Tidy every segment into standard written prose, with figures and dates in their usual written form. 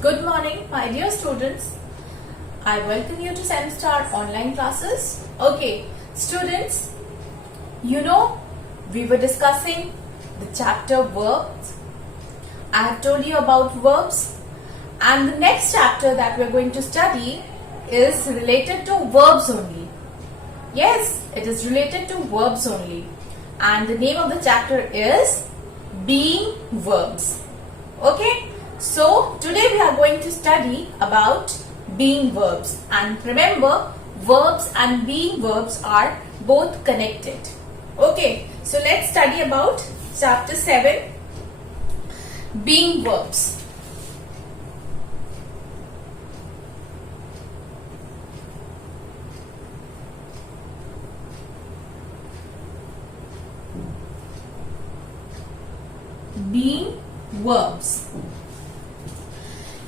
Good morning, my dear students. I welcome you to Semstar online classes. Okay, students, we were discussing the chapter verbs. I have told you about verbs, and the next chapter that we are going to study is related to verbs only. Yes, it is related to verbs only, and the name of the chapter is being verbs. Okay, so today we are going to study about being verbs, and remember, verbs and being verbs are both connected. Okay, so let's study about chapter 7, being verbs. Being verbs.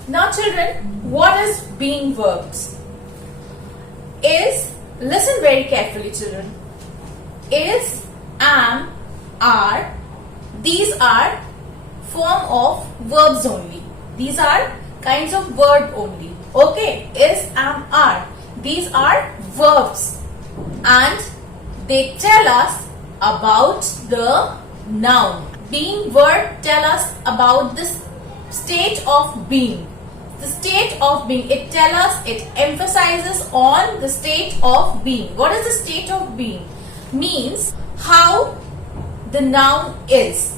Now children, what is being verbs? Listen very carefully children. Is, am, are, these are form of verbs only. These are kinds of verb only. Okay, is, am, are. These are verbs and they tell us about the noun. Being verb tell us about the state of being. The state of being, it tells us, it emphasizes on the state of being. What is the state of being? Means how the noun is.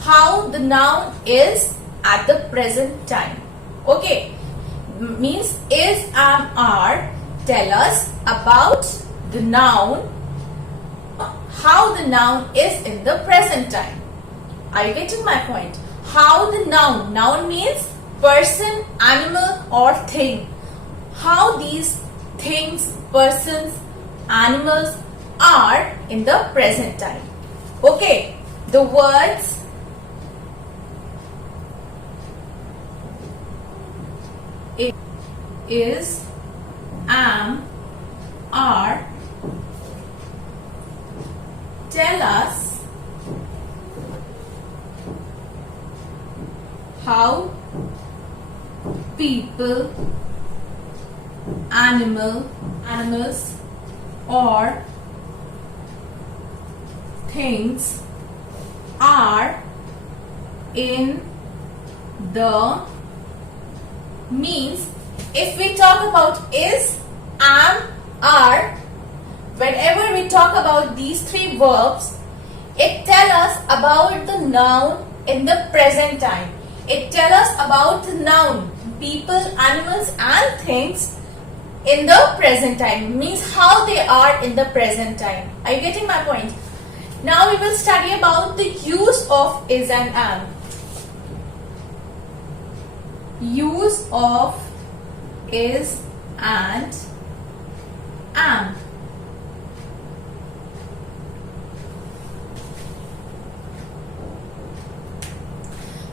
How the noun is at the present time. Okay. Means is, am, are tell us about the noun, how the noun is in the present time. Are you getting my point? How the noun means person, animal or thing. How these things, persons, animals are in the present time. Okay, the words is, am, are tell us how people, animals or things are in the, means if we talk about is, am, are, whenever we talk about these three verbs, it tells us about the noun in the present time. It tells us about the noun, people, animals and things in the present time. Means how they are in the present time. Are you getting my point? Now we will study about the use of is and am. Use of is and am.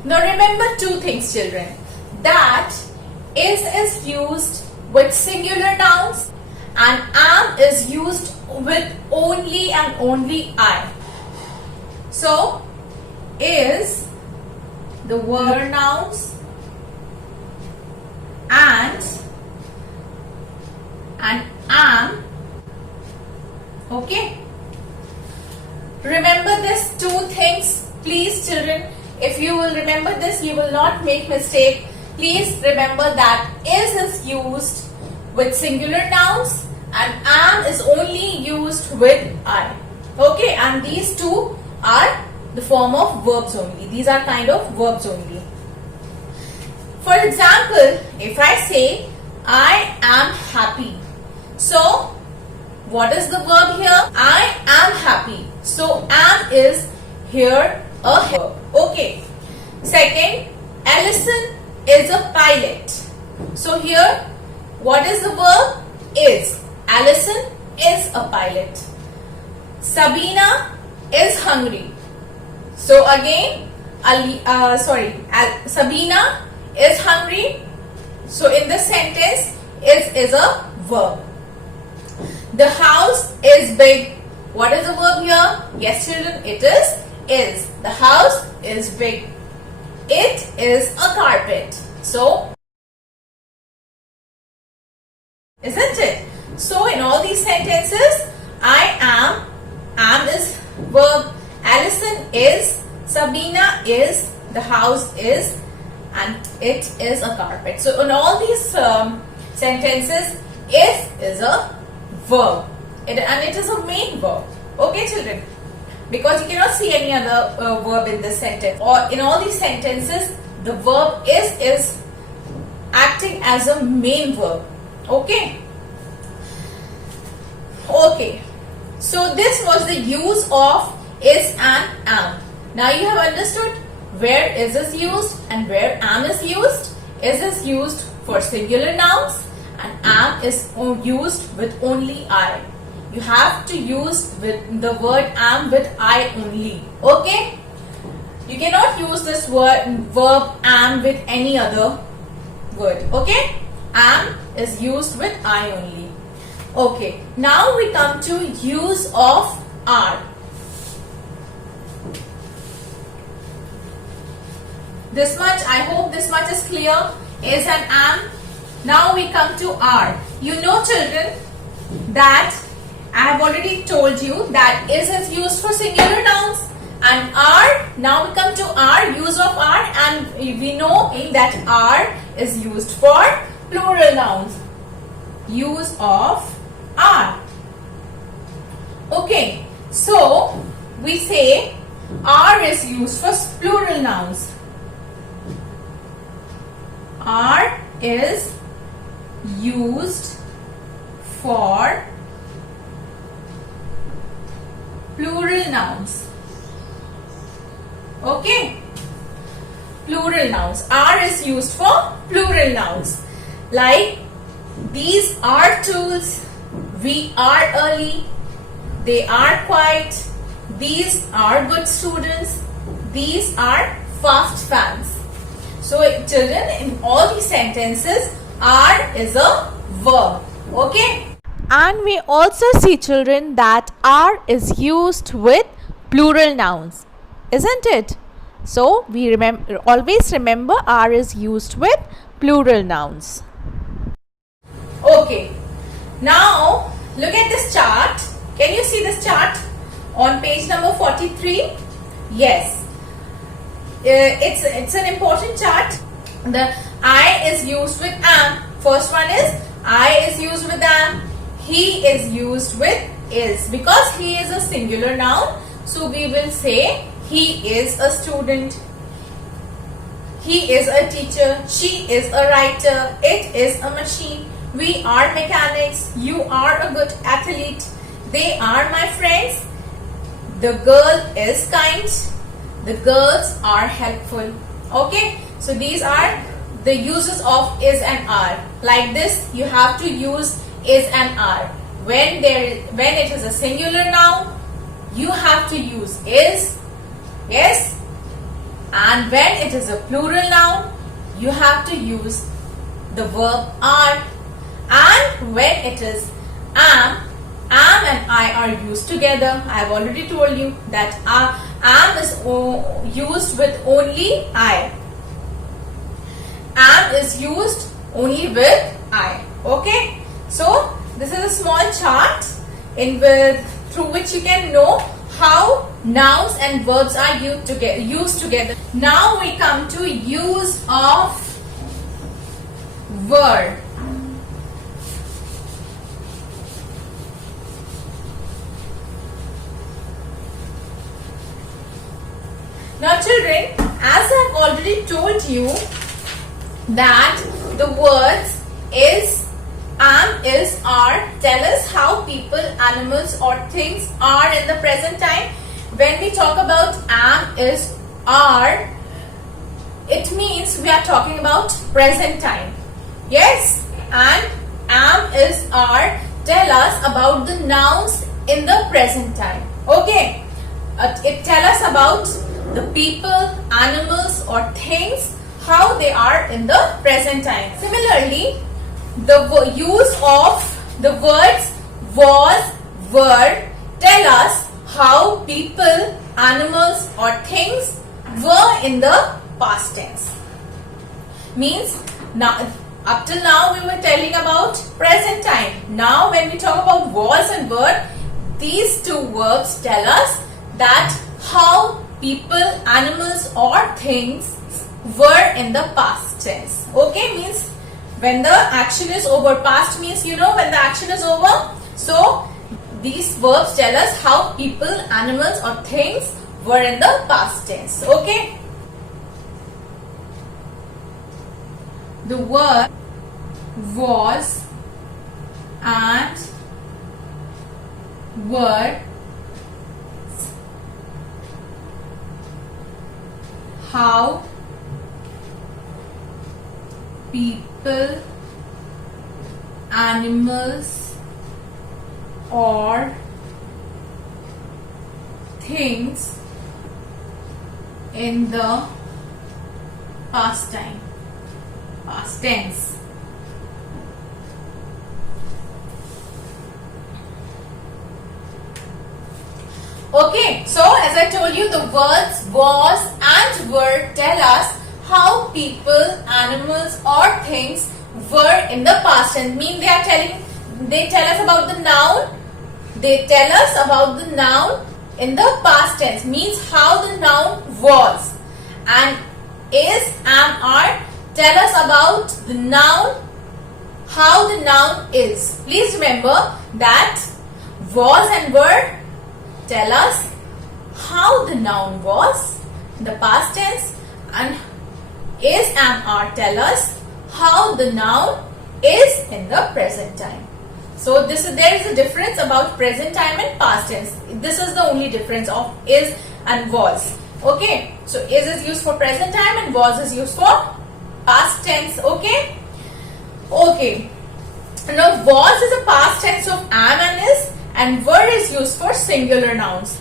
Now remember two things children, that is used with singular nouns and am is used with only and only I. So is the word nouns and am. Okay, remember these two things please children. If you will remember this, you will not make mistake. Please remember that is used with singular nouns and am is only used with I. Okay, and these two are the form of verbs only. These are kind of verbs only. For example, if I say I am happy. So, what is the verb here? I am happy. So, am is here a verb. Okay. Second, Allison is a pilot. So here, what is the verb? Is. Allison is a pilot. Sabina is hungry. So again, Sabina is hungry. So in this sentence, is a verb. The house is big. What is the verb here? Yes children, it is. The house is big. It is a carpet. So, isn't it? So in all these sentences, I am is verb, Alison is, Sabina is, the house is, and it is a carpet. So in all these sentences, is a verb, and it is a main verb. Okay, children? Because you cannot see any other verb in this sentence. Or in all these sentences, the verb is acting as a main verb. Okay? Okay. So this was the use of is and am. Now you have understood where is used and where am is used. Is used for singular nouns and am is used with only I. You have to use with the word am with I only. Okay? You cannot use this verb am with any other word. Okay? Am is used with I only. Okay. Now we come to use of are. This much, I hope this much is clear. Is and am. Now we come to are. You know, children, that I have already told you that is used for singular nouns and are. Now we come to are, use of are, and we know that are is used for plural nouns. Use of are. Okay, so we say are is used for plural nouns. Are is used for plural nouns. Okay? Plural nouns. Are is used for plural nouns. Like, these are tools, we are early, they are quiet, these are good students, these are fast fans. So, children, in all these sentences, are is a verb. Okay? And we also see, children, that are is used with plural nouns, isn't it? So we always remember are is used with plural nouns. Okay. Now look at this chart. Can you see this chart on page number 43? Yes. It's an important chart. The I is used with am. First one is I is used with am. He is used with is. Because he is a singular noun, so we will say he is a student. He is a teacher. She is a writer. It is a machine. We are mechanics. You are a good athlete. They are my friends. The girl is kind. The girls are helpful. Okay. So these are the uses of is and are. Like this, you have to use is and are. When it is a singular noun, you have to use is. Yes. And when it is a plural noun, you have to use the verb are. And when it is am and I are used together. I have already told you that am is used with only I. Am is used only with I. Okay. So this is a small chart through which you can know how nouns and verbs are used together. Now we come to use of word. Now children, as I have already told you that the words is, am, is, are tell us how people, animals or things are in the present time. When we talk about am, is, are, it means we are talking about present time. Yes, and am, is, are tell us about the nouns in the present time. Okay, it tell us about the people, animals or things, how they are in the present time. Similarly, the use of the words was, were tell us how people, animals or things were in the past tense. Means now, up till now we were telling about present time. Now when we talk about was and were, these two verbs tell us that how people, animals or things were in the past tense. Okay, means when the action is over. Past means when the action is over. So these verbs tell us how people, animals or things were in the past tense. Okay. The word was and were, how people, animals or things in the past tense. Okay, so as I told you, the words was and were tell us how people, animals or things were in the past tense. Mean they tell us about the noun. They tell us about the noun in the past tense. Means how the noun was. And is, am, are tell us about the noun, how the noun is. Please remember that was and were tell us how the noun was in the past tense, and is, am, are tell us how the noun is in the present time. So there is a difference about present time and past tense. This is the only difference of is and was. Okay, so is used for present time and was is used for past tense. Okay. Now was is a past tense of am and is, and were is used for singular nouns.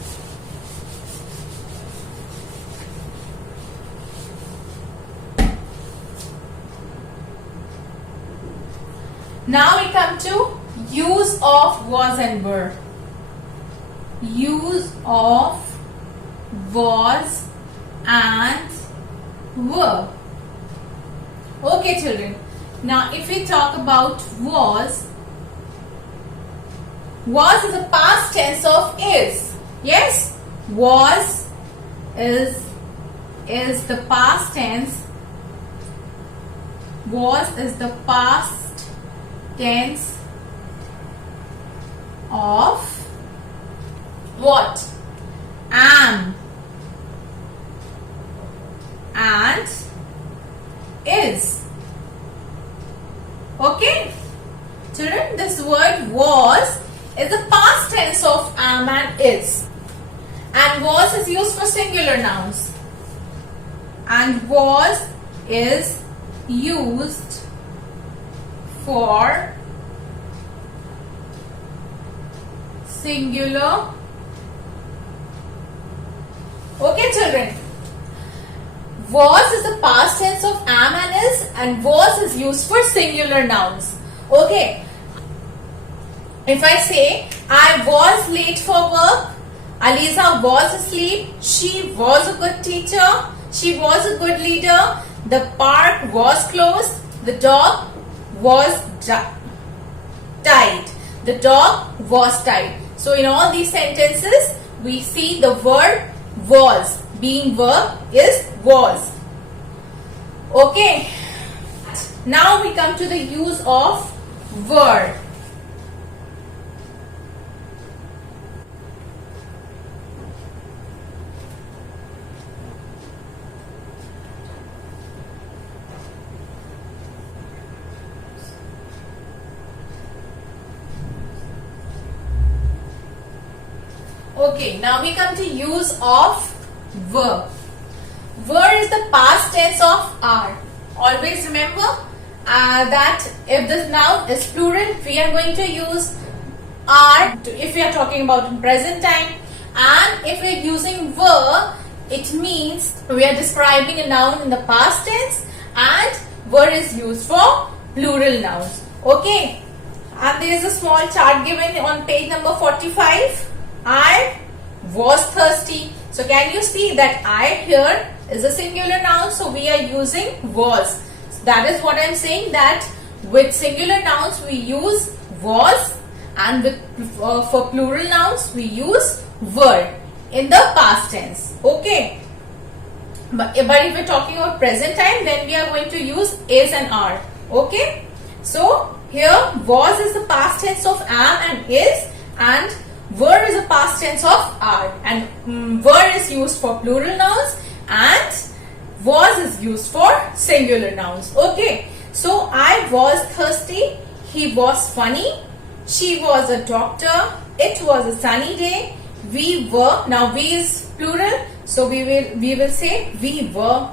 Now we come to use of was and were. Use of was and were. Okay, children. Now if we talk about was is a past tense of is. Yes, was is the past tense. Was is the past tense of what? Am and is. Okay, children, this word was is the past tense of am and is. And was is used for singular nouns. And was is used for singular. Okay, children. Was is the past tense of am and is, and was is used for singular nouns. Okay. If I say, I was late for work, Aliza was asleep, she was a good teacher, she was a good leader, the park was closed, the dog was tied. The dog was tied. So in all these sentences, we see the word was. Being verb is was. Okay. Now we come to the use of were. Okay, now we come to use of were. Were is the past tense of are. Always remember that if this noun is plural, we are going to use are if we are talking about in present time, and if we are using were, it means we are describing a noun in the past tense, and were is used for plural nouns. Okay, and there is a small chart given on page number 45. I was thirsty. So can you see that I here is a singular noun, so we are using was. that is what I'm saying, that with singular nouns we use was, and with for plural nouns we use were in the past tense. Okay. But if we're talking about present time, then we are going to use is and are. Okay. So here was is the past tense of am and is, and were is the past tense of are, and were is used for plural nouns and was is used for singular nouns. Okay. So I was thirsty, he was funny, she was a doctor, it was a sunny day, we were, now we is plural, so we will say we were,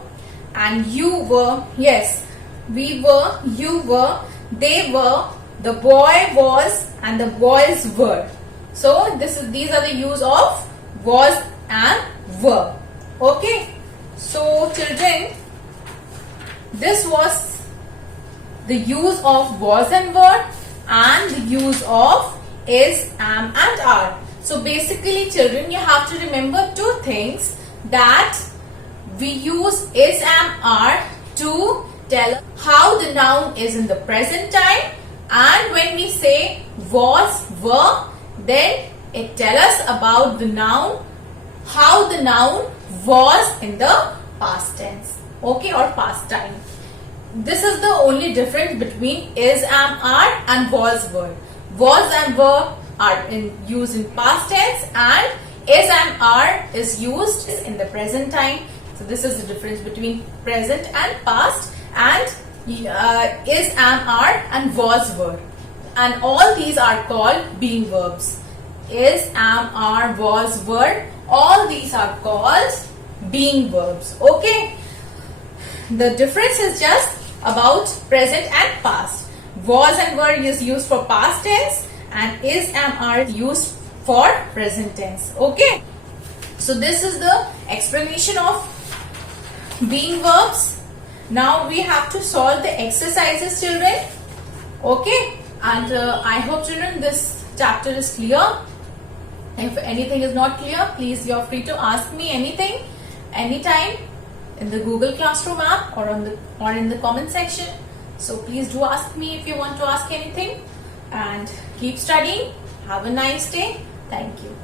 and you were, yes, we were, you were, they were, the boy was, and the boys were. So these are the use of was and were. Okay. So children, this was the use of was and were, and the use of is, am and are. So basically children, you have to remember two things, that we use is, am, are to tell how the noun is in the present time, and when we say was, were, then it tells us about the noun, how the noun was in the past tense, okay, or past time. This is the only difference between is, am, are and was, were. Was and were are used in past tense, and is, am, are is used in the present time. So this is the difference between present and past, and is, am, are and was, were. And all these are called being verbs. Is, am, are, was, were, all these are called being verbs. Okay. The difference is just about present and past. Was and were is used for past tense, and is, am, are used for present tense. Okay. So this is the explanation of being verbs. Now we have to solve the exercises, children. Okay. And I hope children this chapter is clear. If anything is not clear, please you are free to ask me anything, anytime, in the Google Classroom app or in the comment section. So please do ask me if you want to ask anything, and keep studying. Have a nice day. Thank you.